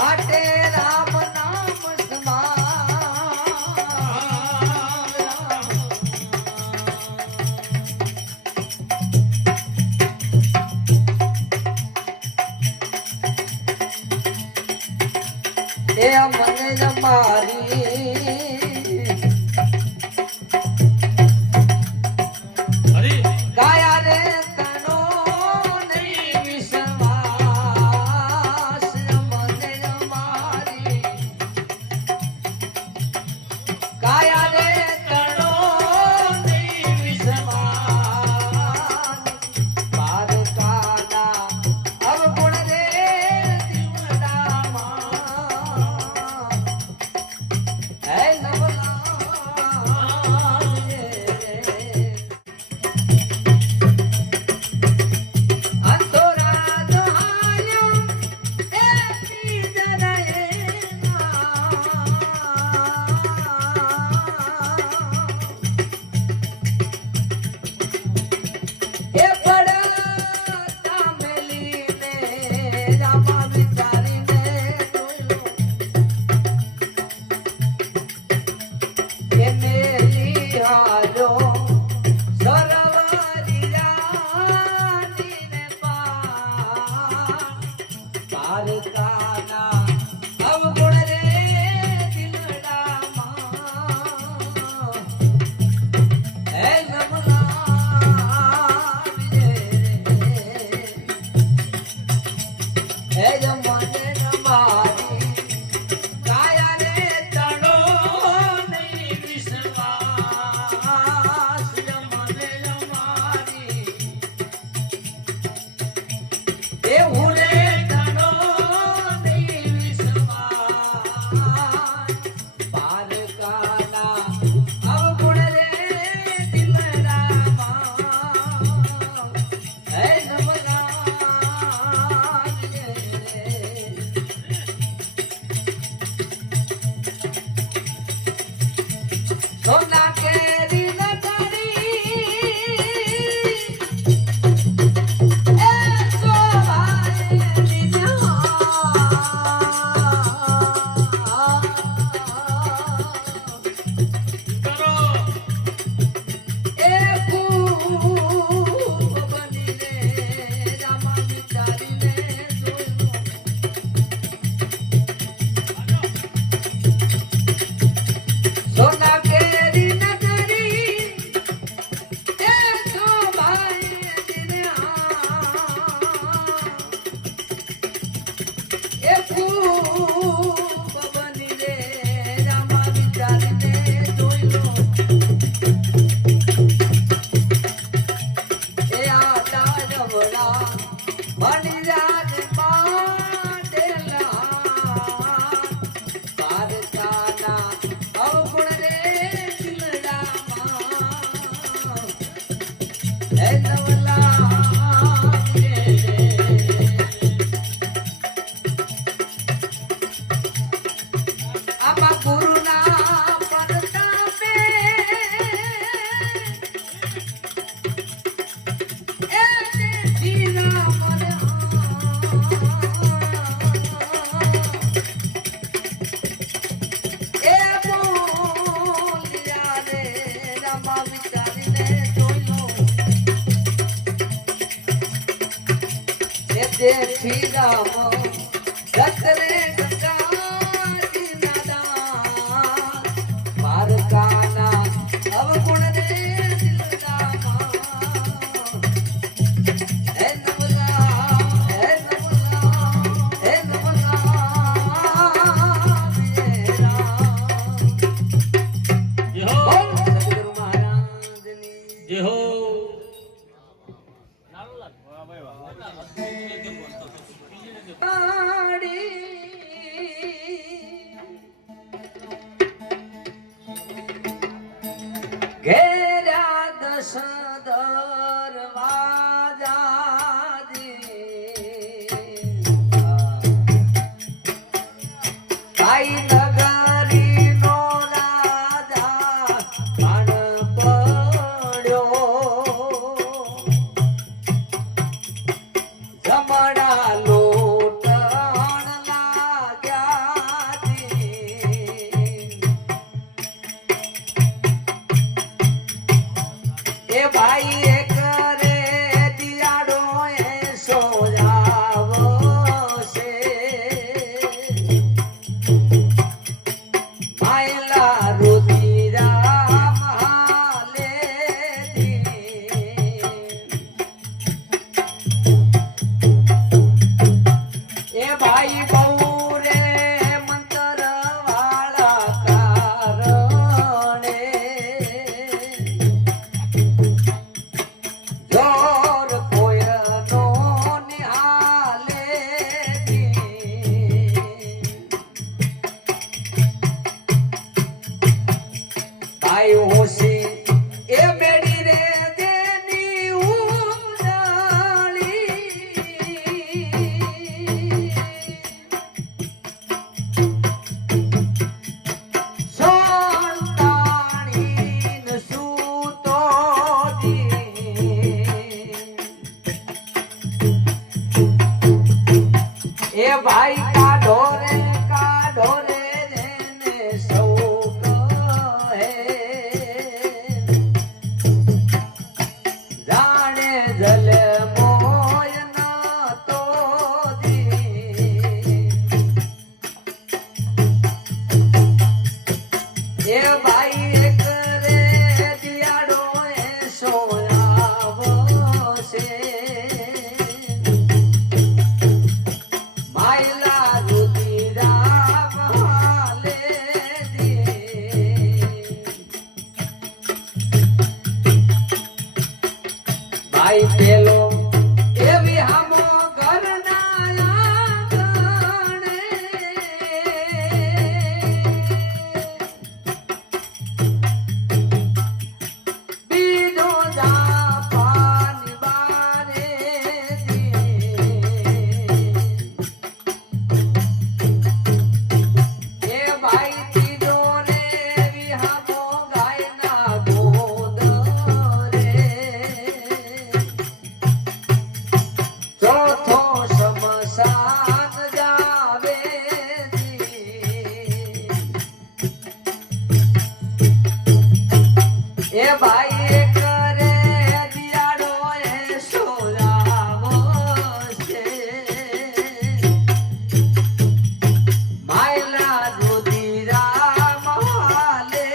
માટે રામ નામ એ મને મારી ગાયા રે તનો નહીં વિશ્વાસ મને મારી ગાયા રે તનો નહીં વિશ્વાસ પાર કાના અવગુણ રે જેઠી રામ જતરે ગંગાજી નાદા માર કાના અવગુણ રે દિલરામા હે નમલા હે નમલા હે નમલા જય હો સદગુરુ મહારાજની જય હો ઘેરા દશ દરવાજાજી આઈ નગરી નો રાજા પણ પડ્યો જમણા લોટણ લાગ્યા એ ભાઈ કરે દિયાડો એ સોરાવો છે માયલા દુધીરા મહાલે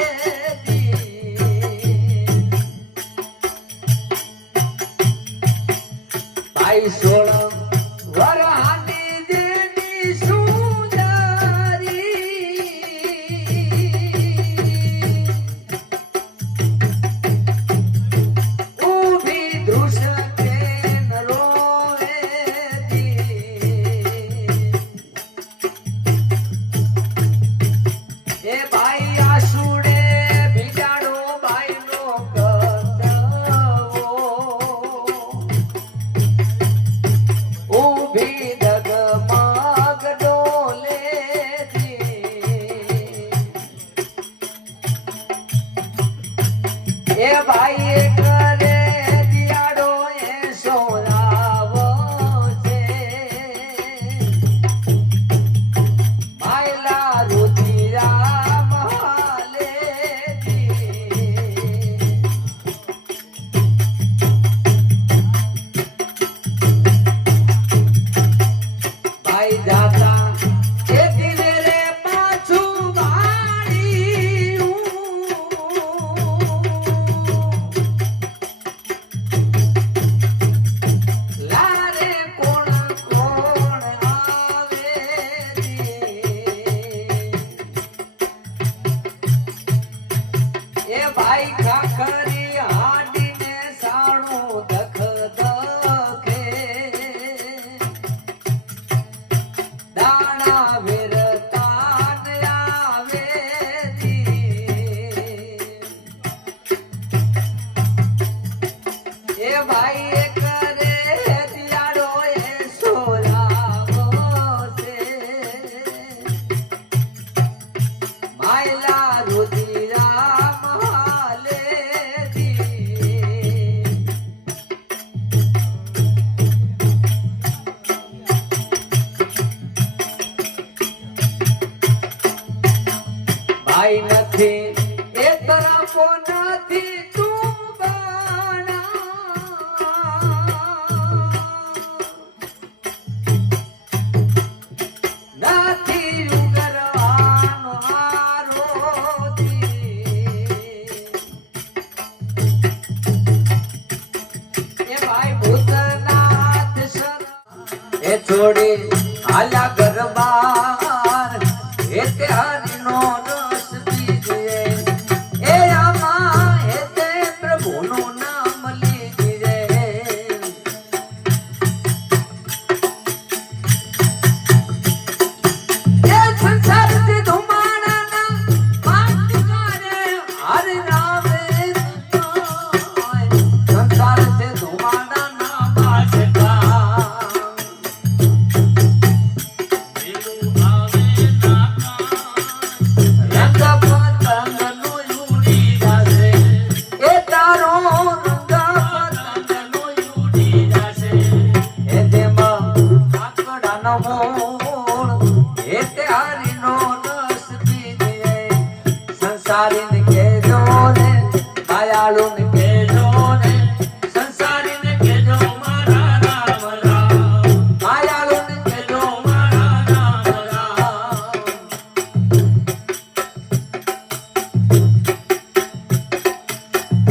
ભાઈ સોળ વરહાની દેવી સુંદરી ઊભી ધ્રુસકે રોવે એ ભાઈ આસુડે ભીજાડો ભાઈનો કરતવો ઊભી ડગમગ ડોલે એ ભાઈ કરે દિયાડો એ સોરાવો છે માયલા રુધિરા મહાલે ભાઈ જાતા એ દિલે રે પાછું વાળ્યું લારે કોણ કોણ આવે એ ભાઈ ખાખરી હાડીને સાણું દખ દખે દાણા વેરતાન આવે એ ભાઈ કરે દિયાડો એ સોરાવો છે માયલા રુધિરા મહાલે ભાઈ નથી એ તરફો નથી તું બાણા નથી ઉગરવાનો આરોધી એ ભાઈ ભૂતનાથ સર એ છોડી આલા ગરબાર એ તે હરિનો રસ પીજે એ આમાં એ તે પ્રભુનું નામ લીજે એ સંસારથી ધુમાડાના વાત કરે હરિ નામે સંસારથી ધુમાડાના વાત સંસારી કેજો ને દયાળુ ને કેજો ને સંસારી કેજો મારા રામ રામ દયાળુ ને કેજો મારા રામ રામ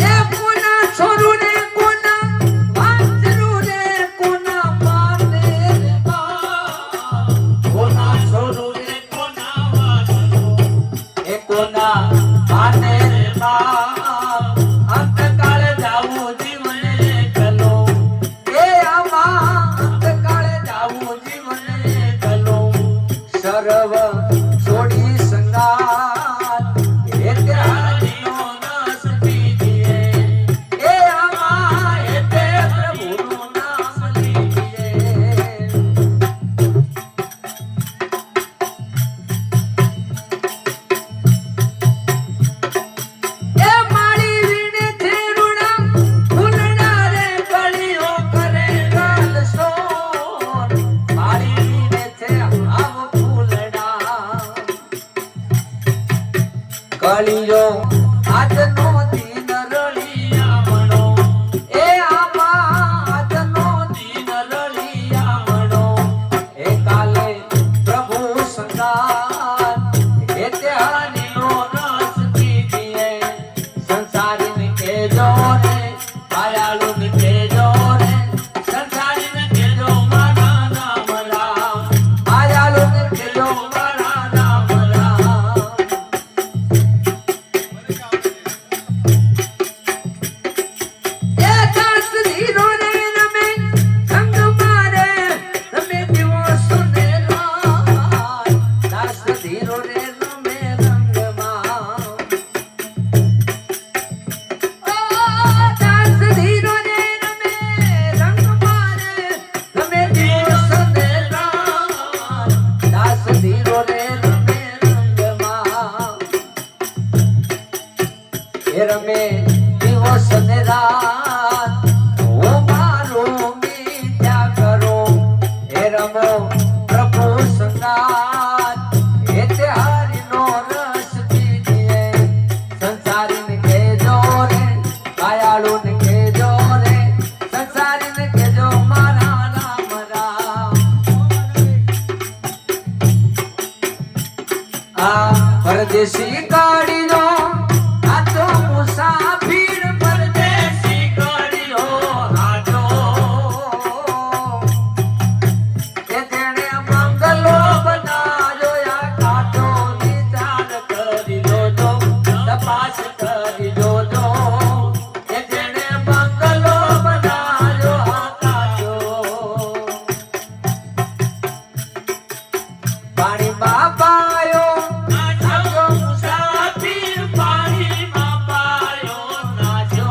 એ કોના છોરું ને કોના વાંચરું ને કોના માને રે બા કોના છોરું ને કોના વાંચરું એ કોના માને રે બા અંતકાળે જાવું જીવન એકલો એ આમાં અંતકાળે જાવું જીવન એકલો સર્વ છોડી સંગાત એ ત્યાગીનો રસ પીજીએ એ આમાં એ તે પ્રભુનું નામ લીજીએ એ મારી વીણે થેરુડા ફૂલડા રે કળીઓ કરે ગાલ સોન મારી વીણે છે આવ ફૂલડા કળીઓ આજનો દિન રળી એ ત્યાંનો રસ પીજીએ સંસારીને કેજો રે માયાળુને કેજો રે સંસારીને કેજો મારા નામ રામ માયાળુને કેજો મારા નામ રામ એ દાસ ધીરો રે રમે સંગ મારે રમે દિવસો ને રાત દાસ ધીરો રે રમે રંગમાં દાસ ધીરો રે રમે રંગ મારે રમે દિવસો ને રાત દાસ ધીરો રે રમે રંગમાં એ રમે દિવસ ને રાત ઓ મારું મિથ્યા કરો એ રમો પ્રભુ સંગાત એ તે હરિનો રસ પીજીએ સંસારીને કેજો રે માયાળુને કેજો રે સંસારીને કેજો મારા રામ રામ આ પરદેશી કાઢીનો આ તો મુસાફિર પરદેશી કાઢીનો આજો એ તેણે બંગલો બનાવ્યો આ કાચો વિચાર કરી જોજો તપાસ કરી જોજો એ તેણે બંગલો બનાવ્યો આ કાચો પાણીમાં પાયો નાચો મુસાફિર પાણીમાં પાયો નાચો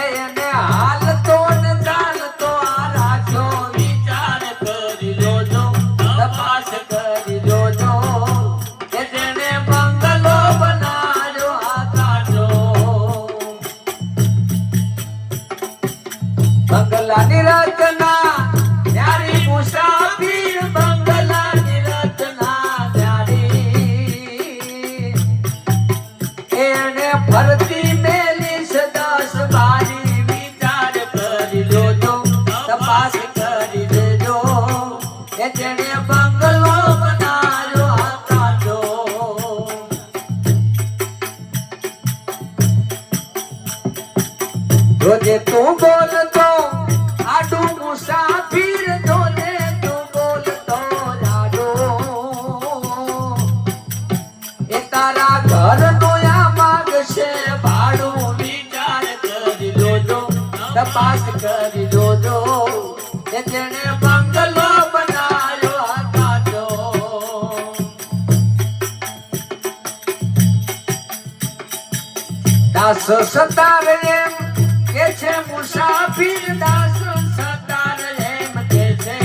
એને હાલતો ને ચાલતો આ રાખ્યો વિચાર કરી જોજો તપાસ કરી જોજો કે તેને બંગલો બનાવ્યો આ કાચો બંગલાની રચના ન્યારી મુસાફિર બંગલાની રચના ન્યારી એને ફરતી મેલી 10 બારી વિચાર કરી જોજો તપાસ કરી દેજો એ જેણે બંગલો બનાવ્યો આ કાચો જોજે તું બોલતો આડું મુસાફિર જોજે તું બોલતો જાડો એ તારા ઘરનો આ માગશે ભાડું વિચાર કરી જોજો તપાસ કરી જોજો એ જેણે બંગલો બનાવ્યો આ કાચો દાસ સતારે એમ કે છે મુસાફિર દાસ સતારે એમ કે છે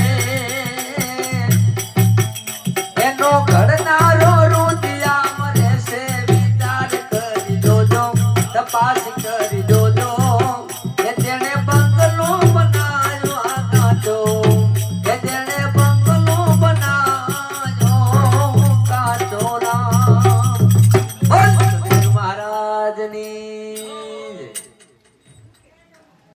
એનો ઘડનારો રૂદિયા મરે છે વિચાર કરી જોજો તપાસ